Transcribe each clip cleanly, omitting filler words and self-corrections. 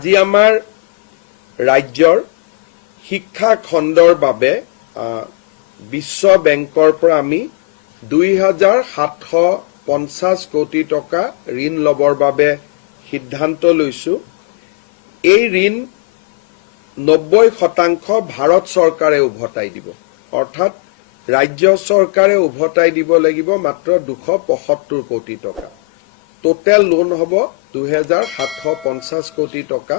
আজি আমাৰ ৰাজ্যৰ শিক্ষা খণ্ডৰ বাবে বিশ্ব বেংকৰ পৰা আমি ২৭৫০ কোটি টকা ঋণ লবৰ বাবে সিদ্ধান্ত লৈছো। এই ঋণ ৯০% ভাৰত চৰকাৰে উভতাই দিব, অৰ্থাৎ ৰাজ্য চৰকাৰে উভতাই দিব লাগিব মাত্ৰ ২৭৫ কোটি টকা। টোটেল লোন হ'ব ২৭৫০ কোটি টকা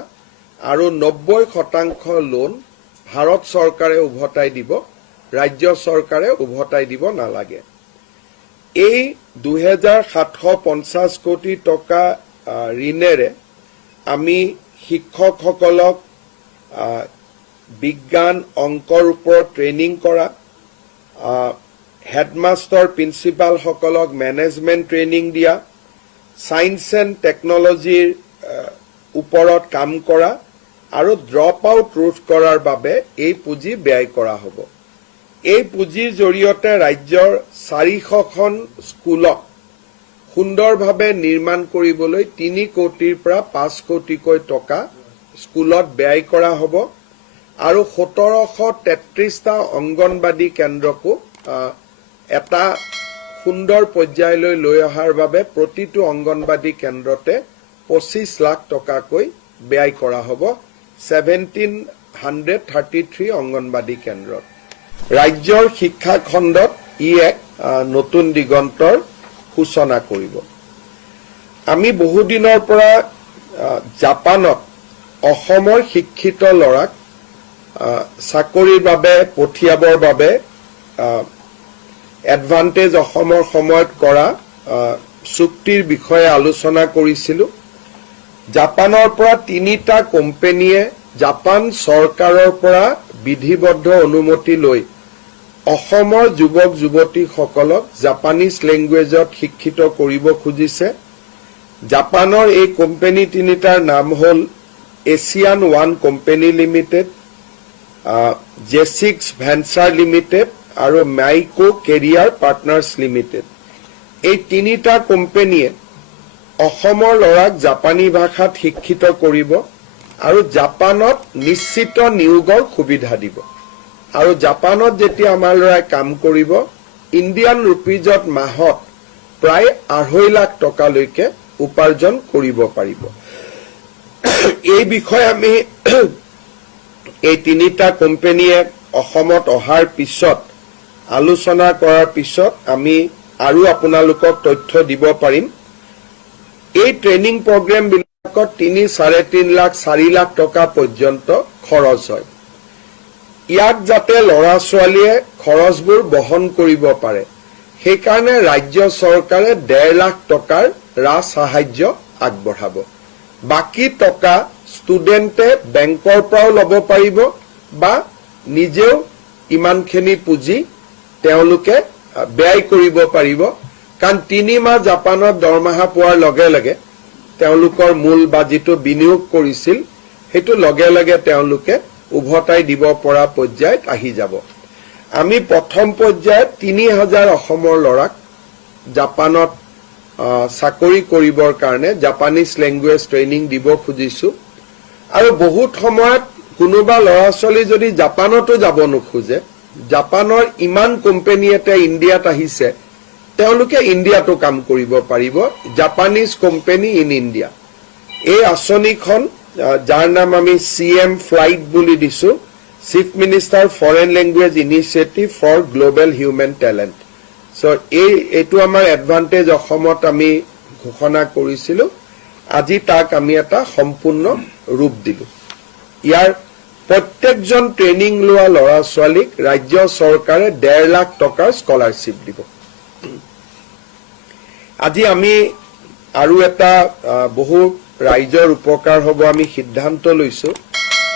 আৰু ৯০% লোন ভাৰত চৰকাৰে উভতাই দিব, ৰাজ্য চৰকাৰে উভতাই দিব নালাগে। এই ২৭৫০ কোটি টকা ঋণেৰে আমি শিক্ষকসকলক বিজ্ঞান অংকৰ ওপৰত ট্ৰেইনিং কৰা, হেডমাষ্টাৰ প্ৰিন্সিপালসকলক মেনেজমেণ্ট ট্ৰেইনিং দিয়া, সায়েন্স এণ্ড টেকনলজিৰ ওপৰত কাম কৰা আৰু ড্ৰপ আউট ৰোধ কৰাৰ বাবে এই পুঁজি ব্যয় কৰা হ'ব। এই পুঁজিৰ জৰিয়তে ৰাজ্যৰ ৪০০খন স্কুলক সুন্দৰভাৱে নিৰ্মাণ কৰিবলৈ ৩ কোটিৰ পৰা ৫ কোটিকৈ টকা স্কুলত ব্যয় কৰা হ'ব আৰু ১৭৩৩টা অংগনবাদী কেন্দ্ৰকো এটা সুন্দৰ পৰ্যায়লৈ লৈ অহাৰ বাবে প্ৰতিটো অংগনবাদী কেন্দ্ৰতে ২৫ লাখ টকাকৈ ব্যয় কৰা হ'ব 1733 অংগনবাদী কেন্দ্ৰত। ৰাজ্যৰ শিক্ষা খণ্ডত ই এক নতুন দিগন্তৰ সূচনা কৰিব। আমি বহুদিনৰ পৰা জাপানত অসমৰ শিক্ষিত ল'ৰাক চাকৰিৰ বাবে পঠিয়াবৰ বাবে এডভান্টেজ অসমৰ সময়ত কৰা চুক্তিৰ বিষয়ে আলোচনা কৰিছিলো। জাপানৰ পৰা ৩টা কোম্পানীয়ে জাপান চৰকাৰৰ পৰা বিধিবদ্ধ অনুমতি লৈ অসমৰ যুৱক যুৱতীসকলক জাপানীজ লেংগুৱেজত শিক্ষিত কৰিব খুজিছে। জাপানৰ এই কোম্পানী ৩টাৰ নাম হ'ল এছিয়ান ওৱান কোম্পানী লিমিটেড, জেচিক্স ভেঞ্চাৰ লিমিটেড আৰু মাইকো কেৰিয়াৰ পাৰ্টনাৰ্ছ লিমিটেড। এই ৩টা কোম্পানীয়ে অসমৰ ল'ৰাক জাপানী ভাষাত শিক্ষিত কৰিব আৰু জাপানত নিশ্চিত নিয়োগৰ সুবিধা দিব। আৰু জাপানত যেতিয়া আমাৰ ল'ৰাই কাম কৰিব, ইণ্ডিয়ান ৰুপিজত মাহত প্ৰায় ২.৫ লাখ টকালৈকে উপাৰ্জন কৰিব পাৰিব। এই বিষয়ে আমি এই ৩টা কোম্পানীয়ে অসমত অহাৰ পিছত আলোচনা কৰাৰ পিছত আমি আৰু আপোনালোকক তথ্য দিব পাৰিম। এই ট্ৰেইনিং প্ৰগ্ৰেমবিলাকত ৩-৩.৫ লাখ ৪ লাখ টকা পৰ্যন্ত খৰচ হয়। ইয়াক যাতে ল'ৰা ছোৱালীয়ে খৰচবোৰ বহন কৰিব পাৰে, সেইকাৰণে ৰাজ্য চৰকাৰে ১.৫ লাখ টকাৰ ৰাজ সাহায্য আগবঢ়াব। বাকী টকা ষ্টুডেণ্টে বেংকৰ পৰাও ল'ব পাৰিব বা নিজেও ইমানখিনি পুঁজি তেওঁলোকে ব্যয় কৰিব পাৰিব। কাৰণ ৩ মাহ জাপানত দৰমহা পোৱাৰ লগে লগে তেওঁলোকৰ মূল বা যিটো বিনিয়োগ কৰিছিল সেইটো লগে লগে তেওঁলোকে উভতাই দিব পৰা পৰ্যায়ত আহি যাব। আমি প্ৰথম পৰ্যায়ত ৩,০০০ অসমৰ ল'ৰাক জাপানত চাকৰি কৰিবৰ কাৰণে জাপানীজ লেংগুৱেজ ট্ৰেইনিং দিব খুজিছো। আৰু বহুত সময়ত কোনোবা ল'ৰা ছোৱালী যদি জাপানতো যাব নোখোজে, জাপানৰ ইমান কোম্পানী এটা ইণ্ডিয়াত আহিছে, তেওঁলোকে ইণ্ডিয়াতো কাম কৰিব পাৰিব, জাপানীজ কোম্পানী ইন ইণ্ডিয়া। এই আঁচনিখন যাৰ নাম আমি CM ফ্লাইট বুলি দিছো, chief minister foreign language initiative for global human talent. এইটো আমাৰ এডভান্টেজ অসমত আমি ঘোষণা কৰিছিলো, আজি তাক আমি এটা সম্পূৰ্ণ ৰূপ দিলো। ইয়াৰ প্ৰত্যেকজন ট্ৰেইনিং লোৱা ল'ৰা ছোৱালীক ৰাজ্য চৰকাৰে ১.৫ লাখ টকাৰ স্কলাৰশ্বিপ দিব। আজি আমি আৰু এটা বহু ৰাইজৰ উপকাৰ হ'ব আমি সিদ্ধান্ত লৈছো।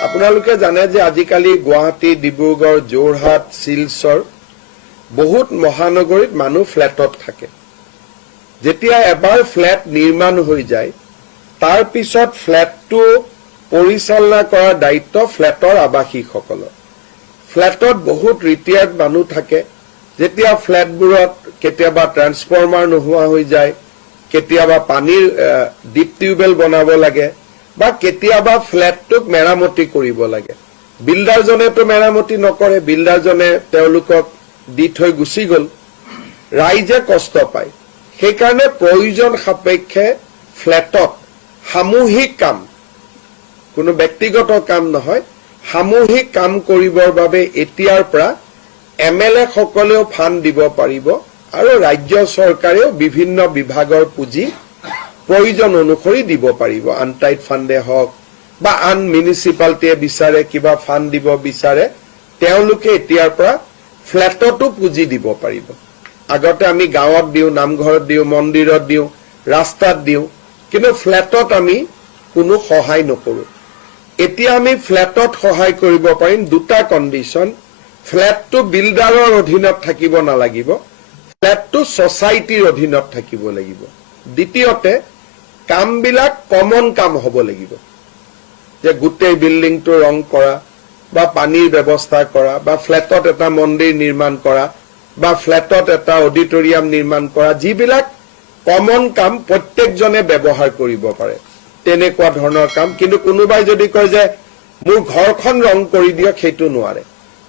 আপোনালোকে জানে যে আজিকালি গুৱাহাটী, ডিব্ৰুগড়, যোৰহাট, শিলচৰ বহুত মহানগৰীত মানুহ ফ্লেটত থাকে। যেতিয়া এবাৰ ফ্লেট নিৰ্মাণ হৈ যায়, তাৰ পিছত ফ্লেটটো পৰিচালনা কৰাৰ দায়িত্ব ফ্লেটৰ আৱাসীসকলৰ। ফ্লেটত বহুত ৰিটায়াৰ্ড মানুহ থাকে। যেতিয়া ফ্লেটবোৰত কেতিয়াবা ট্ৰান্সফৰ্মাৰ নোহোৱা হৈ যায়, কেতিয়াবা পানীৰ ডিপ টিউবৱেল বনাব লাগে, বা কেতিয়াবা ফ্লেটটোক মেৰামতি কৰিব লাগে বিল্ডাৰজনেতো মেৰামতি নকৰে বিল্ডাৰজনে তেওঁলোকক দি থৈ গুচি গ'ল ৰাইজে কষ্ট পায় সেইকাৰণে প্ৰয়োজন সাপেক্ষে ফ্লেটত সামূহিক কাম কোনো ব্যক্তিগত কাম নহয় সামূহিক কাম কৰিবৰ বাবে এতিয়াৰ পৰা এমএলএ সকলেও ফাণ্ড দিব পাৰিব আৰু ৰাজ্য চৰকাৰেও বিভিন্ন বিভাগৰ পুঁজি প্ৰয়োজন অনুসৰি দিব পাৰিব আনটাইড ফাণ্ডে হওক বা আন মিউনিচিপালিটিয়ে বিচাৰে কিবা ফাণ্ড দিব বিচাৰে তেওঁলোকে এতিয়াৰ পৰা ফ্লেটতো পুঁজি দিব পাৰিব আগতে আমি গাঁৱত দিওঁ নামঘৰত দিওঁ মন্দিৰত দিওঁ ৰাস্তাত দিওঁ কিন্তু ফ্লেটত আমি কোনো সহায় নকৰোঁ এতিয়া আমি ফ্লেটত সহায় কৰিব পাৰিম দুটা কণ্ডিশ্যন ফ্লেটটো বিল্ডাৰৰ অধীনত থাকিব নালাগিব ফ্লেটটো ছচাইটিৰ অধীনত থাকিব লাগিব দ্বিতীয়তে কামবিলাক কমন কাম হ'ব লাগিব যে গোটেই বিল্ডিংটো ৰং কৰা বা পানীৰ ব্যৱস্থা কৰা বা ফ্লেটত এটা মন্দিৰ নিৰ্মাণ কৰা বা ফ্লেটত এটা অডিটৰিয়াম নিৰ্মাণ কৰা যিবিলাক কমন কাম প্ৰত্যেকজনে ব্যৱহাৰ কৰিব পাৰে তেনেকুৱা ধৰণৰ কাম কিন্তু কোনোবাই যদি কয় যে মোৰ ঘৰখন ৰং কৰি দিয়ক সেইটো নোৱাৰে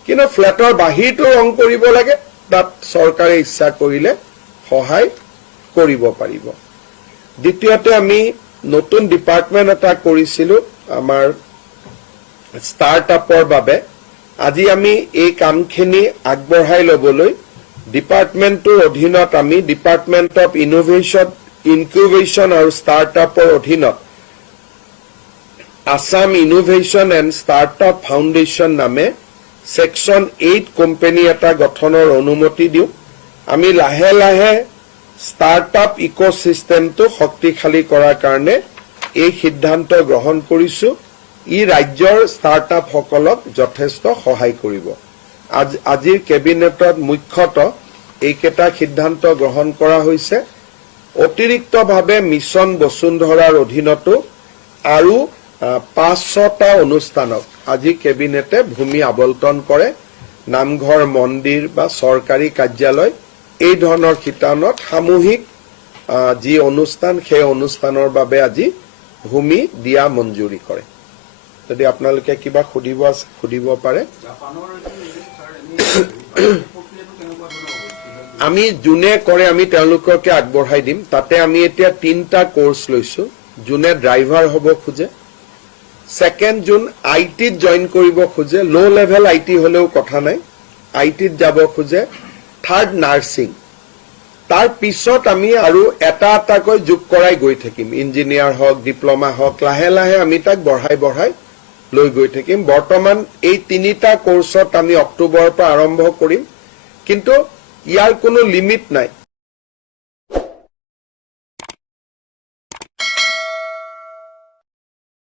কিন্তু ফ্লেটৰ বাহিৰটো ৰং কৰিব লাগে তাত চৰকাৰে ইচ্ছা কৰিলে সহায় কৰিব পাৰিব দ্বিতীয়তে আমি নতুন ডিপাৰ্টমেণ্ট এটা কৰিছিলোঁ আমাৰ ষ্টাৰ্টআপৰ বাবে আজি আমি এই কামখিনি আগবঢ়াই ল'বলৈ ডিপাৰ্টমেণ্টটোৰ অধীনত আমি ডিপাৰ্টমেণ্ট অফ ইনকিউবেশ্যন আৰু ষ্টাৰ্টআপৰ অধীনত Assam innovation and startup foundation নামে ছেকশ্যন 8 কোম্পানী এটা গঠনৰ অনুমতি দিওঁ আমি লাহে লাহে ষ্টাৰ্টআপ ইক'চিষ্টেমটো শক্তিশালী কৰাৰ কাৰণে এই সিদ্ধান্ত গ্ৰহণ কৰিছো ই ৰাজ্যৰ ষ্টাৰ্টআপসকলক যথেষ্ট সহায় কৰিব আজিৰ কেবিনেটত মুখ্যতঃ এইকেইটা সিদ্ধান্ত গ্ৰহণ কৰা হৈছে অতিৰিক্তভাৱে মিছন বসুন্ধৰাৰ অধীনতো আৰু 500টা অনুষ্ঠানক আজি কেবিনেটে ভূমি আবণ্টন কৰে নামঘৰ মন্দিৰ বা চৰকাৰী কাৰ্যালয় এই ধৰণৰ শিতানত সামূহিক যি অনুষ্ঠান সেই অনুষ্ঠানৰ বাবে আজি ভূমি দিয়া মঞ্জুৰি কৰে যদি আপোনালোকে কিবা সুধিব পাৰে আমি যোনে কৰে আমি তেওঁলোককে আগবঢ়াই দিম তাতে আমি এতিয়া 3টা কোৰ্স লৈছো যোনে ড্ৰাইভাৰ হ'ব খোজে সেকেন্ড যোন আইটিত জয়েন কৰিব খোজে লো লেভেল আইটি হলেও কথা নাই আইটিত যাব খোজে থাৰ্ড নাৰ্ছিং তাৰ পিছত আমি আৰু এটা এটাকৈ যোগ কৰাই গৈ থাকিম ইঞ্জিনিয়াৰ হওক ডিপ্লোমা হওক লাহে লাহে আমি তাক বঢ়াই লৈ গৈ থাকিম বৰ্তমান এই 3টা কোৰ্সত আমি অক্টোবৰৰ পৰা আৰম্ভ কৰিম কিন্তু ইয়াৰ কোনো লিমিট নাই